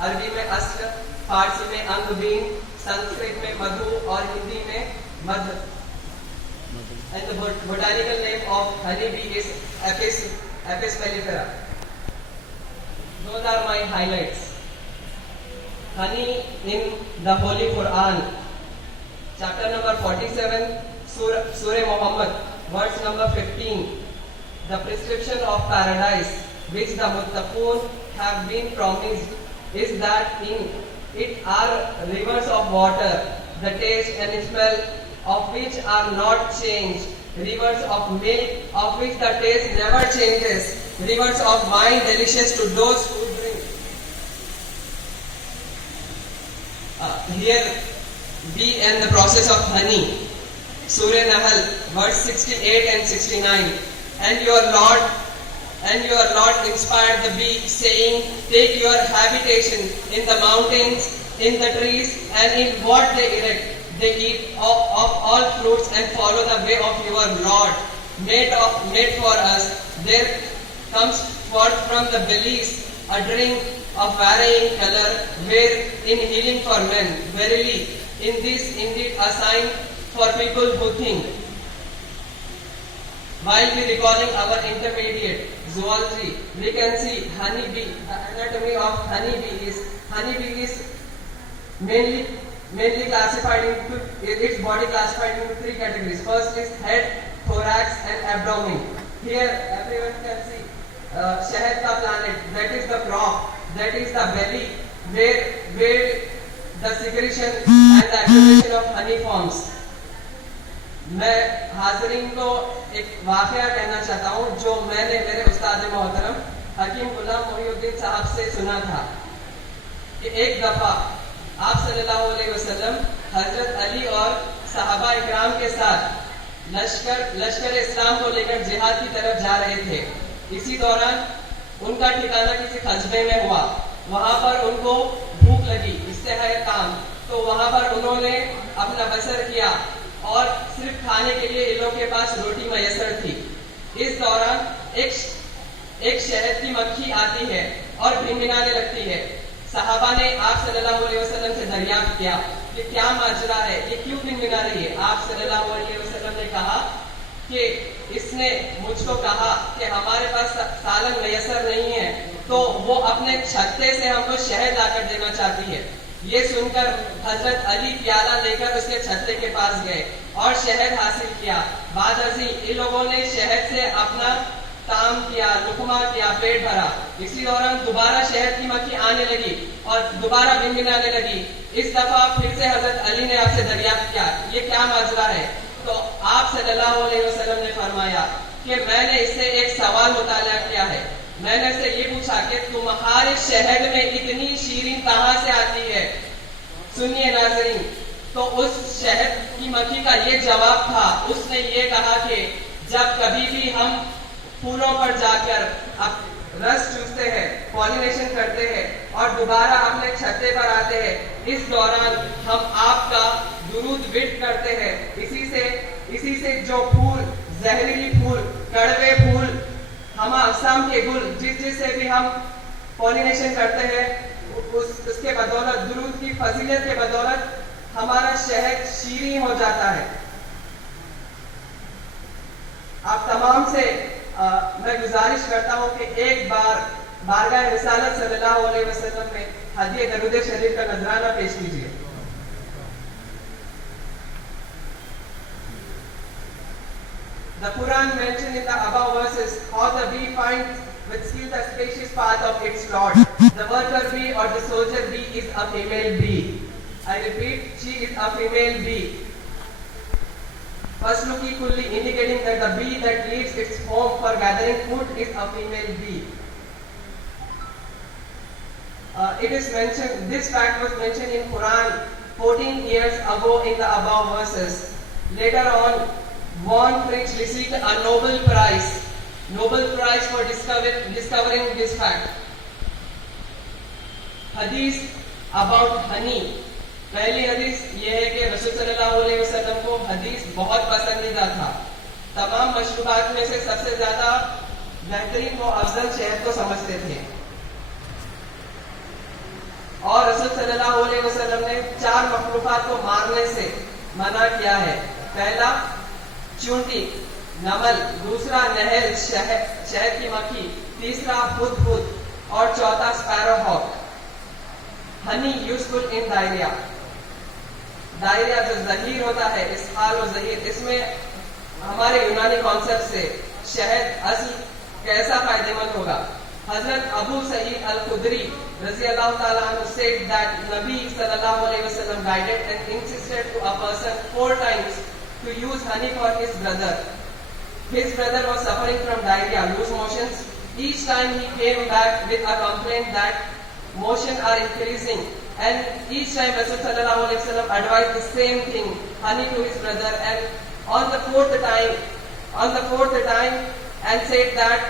عربی میں اصل، فارسی میں انگبین، سنسکرت میں مدھو اور ہندی میں مدھ. And the botanical name of honeybee is Apis mellifera. Those are my highlights. Honey in the Holy Quran, chapter number 47, Surah Muhammad, verse number 15. The prescription of paradise which the muttaqun have been promised is that in it are rivers of water, the taste and smell of which are not changed, rivers of milk of which the taste never changes, rivers of wine delicious to those who drink. Here we in the process of honey. Surah Nahl, verse 68 and 69. And your Lord inspired the bee, saying, take your habitation in the mountains, in the trees, and in what they erect. They eat of all fruits and follow the way of your Lord, made for us. There comes forth from the bellies a drink of varying color, where in healing for men. Verily, in this indeed a sign for people who think. While we recalling our intermediate zoology, we can see honeybee. The anatomy of honeybee is mainly classified into its body classified into three categories. First is head, thorax, and abdomen. Here everyone can see shahad ka planet, that is the crop, that is the belly, where the secretion and the accumulation of honey forms. میں حاضرین کو ایک واقعہ کہنا چاہتا ہوں جو میں نے میرے استاد محترم حکیم غلام محی الدین صاحب سے سنا تھا کہ ایک دفعہ آپ صلی اللہ علیہ وسلم حضرت علی اور صحابہ اکرام کے ساتھ لشکر اسلام کو لے کر جہاد کی طرف جا رہے تھے. اسی دوران ان کا ٹھکانہ کسی قصبے میں ہوا. وہاں پر ان کو بھوک لگی، اس سے ہے کام، تو وہاں پر انہوں نے اپنا بسر کیا اور صرف کھانے کے لیے ان لوگوں کے پاس روٹی میسر تھی. اس دوران ایک شہد کی مکھی آتی ہے اور بھنبھنانے لگتی ہے. صحابہ نے آپ صلی اللہ علیہ وسلم سے دریافت کیا کہ کیا ماجرا ہے، یہ کیوں بھنبھنا رہی ہے؟ آپ صلی اللہ علیہ وسلم نے کہا کہ اس نے مجھ کو کہا کہ ہمارے پاس سالن میسر نہیں ہے، تو وہ اپنے چھتے سے ہم کو شہد لا کر دینا چاہتی ہے. یہ سن کر حضرت علی پیالہ لے کر اس کے چھتے کے پاس گئے اور شہد حاصل کیا. بعد ازیں ان لوگوں نے شہد سے اپنا کام کیا، لقمہ کیا، پیٹ بھرا. اسی دوران دوبارہ شہد کی مکھی آنے لگی اور دوبارہ بھنبھنانے لگی. اس دفعہ پھر سے حضرت علی نے آپ سے دریافت کیا یہ کیا ماجرا ہے؟ تو آپ صلی اللہ علیہ وسلم نے فرمایا کہ میں نے اس سے ایک سوال مطالعہ کیا ہے. میں نے اسے یہ پوچھا کہ تمہارے شہد میں اتنی شیرین کہاں سے آتی ہے؟ سنیے ناظرین، تو اس شہد کی مکھی کا یہ جواب تھا. اس نے یہ کہا کہ جب کبھی بھی ہم پھولوں پر جا کر رس چوستے ہیں، پالینیشن کرتے ہیں اور دوبارہ اپنے چھتے پر آتے ہیں، اس دوران ہم آپ کا درود وٹ کرتے ہیں. اسی سے جو پھول، زہریلی پھول، کڑوے پھول، ہم اقسام کے گل جس سے بھی ہم پالینیشن کرتے ہیں، اس کے بدولت، درود کی فضیلت کے بدولت ہمارا شہد شیریں ہو جاتا ہے. آپ تمام سے میں گزارش کرتا ہوں کہ ایک بار بارگاہ رسالت صلی اللہ علیہ وسلم میں ہدیہ درود شریف کا نذرانہ پیش کیجیے. The Quran mentioned in the above verses how the bee finds with skill the spacious path of its lord. The worker bee or the soldier bee is a female bee. I repeat, she is a female bee. Fasluki kulli, indicating that the bee that leaves its home for gathering food is a female bee. It is mentioned, this fact was mentioned in Quran 14 years ago in the above verses. Later on, Von Fritsch received a Nobel Prize for discovering this fact. Hadith about honey. پہلی حدیث یہ ہے کہ رسول صلی اللہ علیہ وسلم کو حدیث بہت پسندیدہ تھا. تمام مشروبات میں سے سب سے زیادہ بہترین وہ افضل شہد کو سمجھتے تھے. اور رسول صلی اللہ علیہ وسلم نے 4 مخلوقات کو مارنے سے منع کیا ہے. پہلا چونٹی نمل, دوسرا نہل شہد کی مکھی, تیسرا ہدہد اور چوتھا sparrow hawk. Honey useful in diarrhoea, diarrhoea جو زہیر ہوتا ہے, اسہال و زہیر, اس میں ہمارے یونانی کانسیپٹ سے شہد اصل کیسا فائدہ مند ہوگا. حضرت ابو سعید الخدری رضی اللہ تعالیٰ عنہ said that نبی صلی اللہ علیہ وسلم guided and insisted to a person 4 times to use honey for his brother. His brother was suffering from diarrhea, loose motions. Each time he came back with a complaint that motions are increasing, and each time Rasul sallallahu alaihi wasallam advised the same thing, honey to his brother, and on the fourth time and said that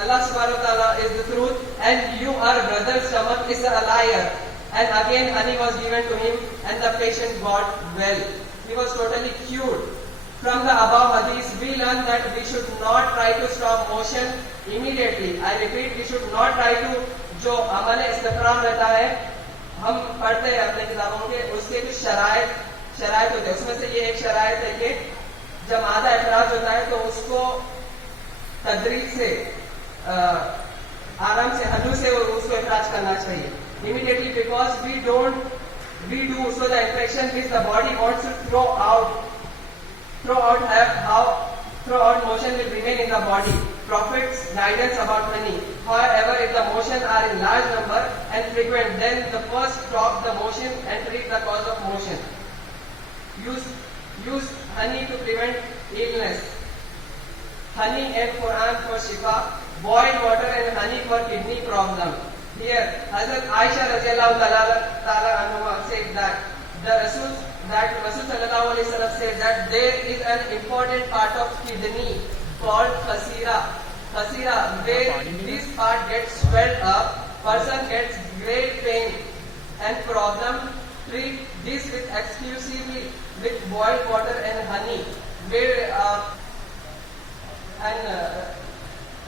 Allah subhanahu wa ta'ala is the truth and you are brother's stomach is a liar, and again honey was given to him and the patient got well. He was totally cured. From the above hadith we learn that we should not try to stop motion immediately. I repeat, we should not try to, جو عمل استفرام رہتا ہے ہم پڑھتے ہیں اپنے کتابوں کے, اس کے کچھ شرائط ہوتے ہیں. اس میں سے یہ ایک شرائط ہے کہ جب مادہ افراز ہوتا ہے تو اس کو تدریج سے آرام سے ہلو سے اس کو افراز کرنا چاہیے immediately, because we do so the infection which the body wants to throw out motion will remain in the body. Prophet's guidance about honey. However, if the motion are in large number and frequent, then the first stop the motion and treat the cause of motion. Use honey to prevent illness. Honey and Quran for shifa. Boiled water and honey for kidney problem. Here, Hazrat Aisha radiallahu ta'ala anha said that Rasul sallallahu alaihi wasallam said that there is an important part of kidney called khasira, where this part gets swelled up, person gets great pain and problem. Treat this with exclusively with boiled water and honey, where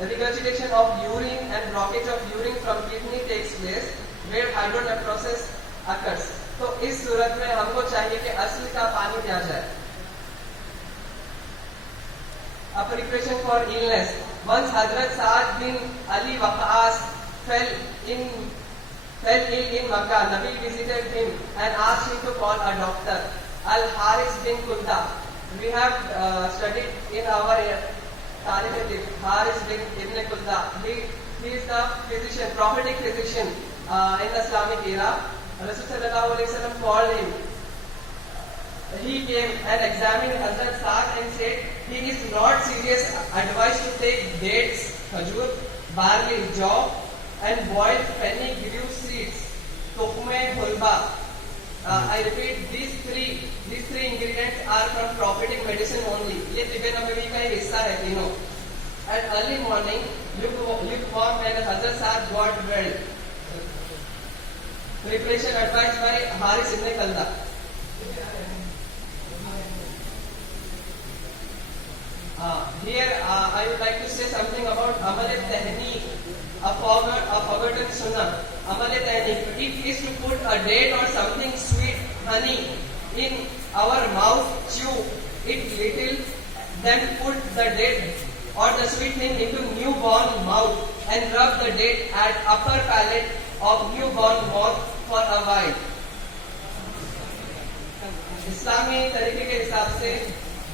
regurgitation of urine and blockage of urine from kidney takes place, where hydronephrosis occurs. تو اس صورت میں ہم کو چاہیے کہ اصل کا پانی پیا جائے. A preparation for illness. Once Hazrat Saad bin Ali Waqas fell ill in Makkah. Nabi visited him and asked him to call a doctor. Al-Haris bin Kulda. We have studied in our Tarikh Haris bin Ibn Kulda. He is the physician, prophetic physician in the Islamic era. Rasul sallallahu alaihi wasallam called him. He came and examined Hazrat Saad and said, he is not serious. Advised to take dates, khajur, barley, jaw, and boiled fenugreek seeds, tukhme, hulba. I repeat, these three ingredients are from prophetic medicine only. ये तिब्बत नबवी का एक हिस्सा है तीनों. At early morning, lukewarm and Hazrat Saad got well. Preparation advised by Haris ibn Kalda. Here I would like to say something about Amal Tahneek, a forgotten sunnah. Amal Tahneek, it is to put a date or something sweet, honey, in our mouth, chew it little, then put the date or the sweet thing into newborn mouth and rub the date at upper palate of newborn mouth for a while. اسلامی طریقے کے حساب سے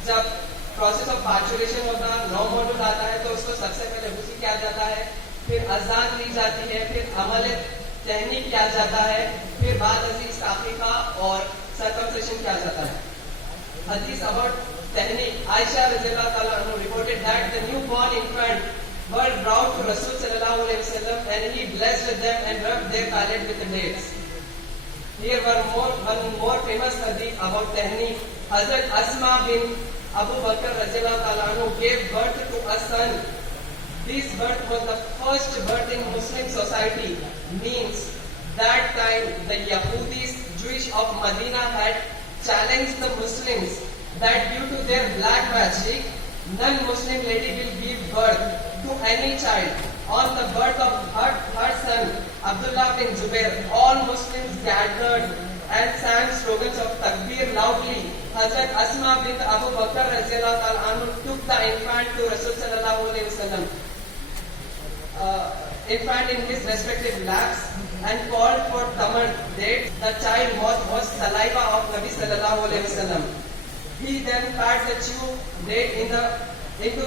جب process of پارچولیشن ہوتا ہے, 9 module آتا ہے, تو اس کو سب سے پہلے غسل کیا جاتا ہے, پھر اذان دی جاتی ہے, پھر عمل تہنیک کیا جاتا ہے, پھر بعد عزیز عقیقہ اور سرکمسیشن کیا جاتا ہے. حدیث about تہنیک. عائشہ رضی اللہ تعالیٰ عنہ reported that the newborn infant were brought to Rasul sallallahu alaihi wasallam and he blessed them and rubbed their palate with the dates. Here one more famous hadith about tahneek. Hazrat Asma bin Abu Bakr radhiyallahu ta'ala anhu gave birth to a son. This birth was the first birth in Muslim society. Means that time the Yahudis, Jewish of Medina had challenged the Muslims that due to their black magic, non-Muslim lady will give birth to any child. On the birth of her son, Abdullah bin Zubair, all Muslims gathered and sang slogans of takbir loudly. Hazrat Asma bint Abu Bakr radhiyallahu ta'ala anhu took the infant to Rasul sallallahu alaihi wasallam, infant in his respective laps, and called for tamar dates. The child was saliva of Nabi sallallahu alaihi wasallam. He then pat the chew date into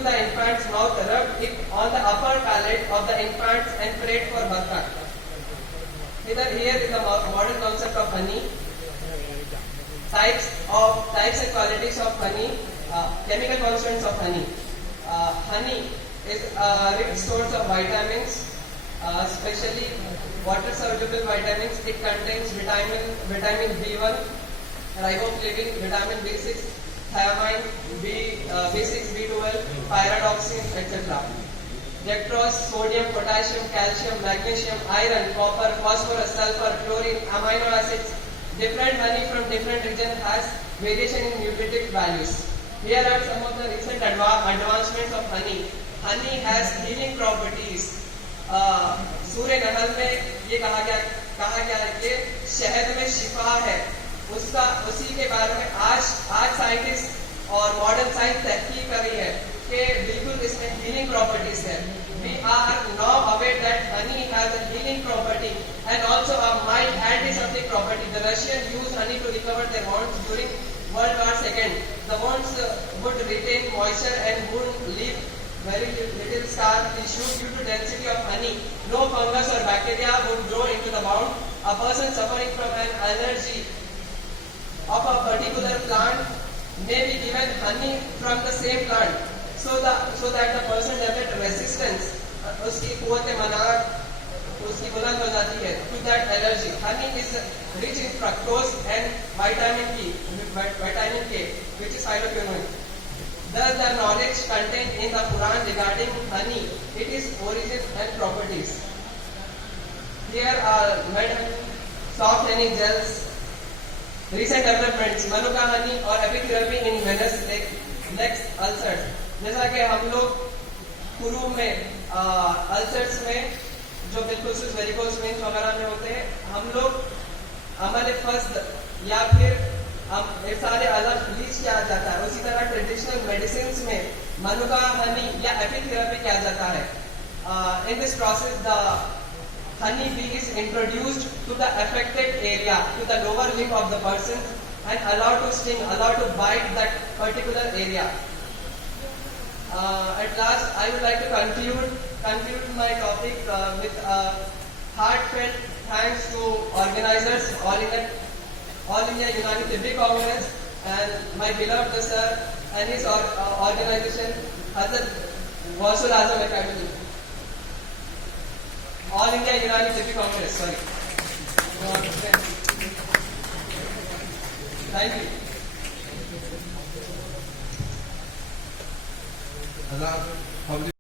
the infant's mouth, rubbed it on the upper palate of the infant, and prayed for barakah. Here is the modern concept of honey. Types and qualities of honey. Chemical constituents of honey. Honey is a rich source of vitamins, especially water-soluble vitamins. It contains vitamin B1, riboflavin, vitamin B6, thiamine, B6, B12, pyridoxine, etc. Dextrose, sodium, potassium, calcium, magnesium, iron, copper, phosphorus, sulfur, chlorine, amino acids. Different honey from different region has variation in nutritive values. Here are some of the recent advancements of honey. Honey has healing properties. सूर्य नहल में ये कहा गया है कि शहद में शिफा है, उसी के बारे में आज साइंटिस्ट और मॉडर्न साइंस तहकीक कर रही है कि बिल्कुल इसमें हीलिंग प्रॉपर्टीज है. We are now aware that honey has a healing property and also a mild antiseptic property. The Russians used honey to recover their wounds during World War II. The wounds would retain moisture and would leave very little scar tissue. Due to density of honey, no fungus or bacteria would grow into the wound. A person suffering from an allergy of a particular plant may be given honey from the same plant, so that the person develops resistance. उसकी कुव्वत मनात उसकी बुलंद हो जाती है to that allergy. Honey is rich in fructose and vitamin K, which is phytoquinone. Thus, the knowledge contained in the Quran regarding honey, its origin and properties. Here are soft honey gels. Recent developments, Manuka honey or epitherapy in venous legs ulcers. जैसा कि हम लोग कुरू में ulcers में जो बिल्कुल varicose veins वगैरह में होते हैं, हम लोग हमारे फर्स्ट या फिर हम सारे अलग ब्लीच किया जाता है. उसी तरह ट्रेडिशनल मेडिसिन में मनुका हनी या एपिथेरेपी किया जाता है. In this process, the honey bee is introduced to the affected area, to the lower limb of the person, and allowed to sting, allowed to bite that particular area. At last, I would like to conclude my topic with heartfelt thanks to organizers, All India Unani Tibbi Congress, and my beloved sir and his organization, Hazrat Gausul Azam Academy. All India Unani Tibbi Congress, sorry. Thank you. Allah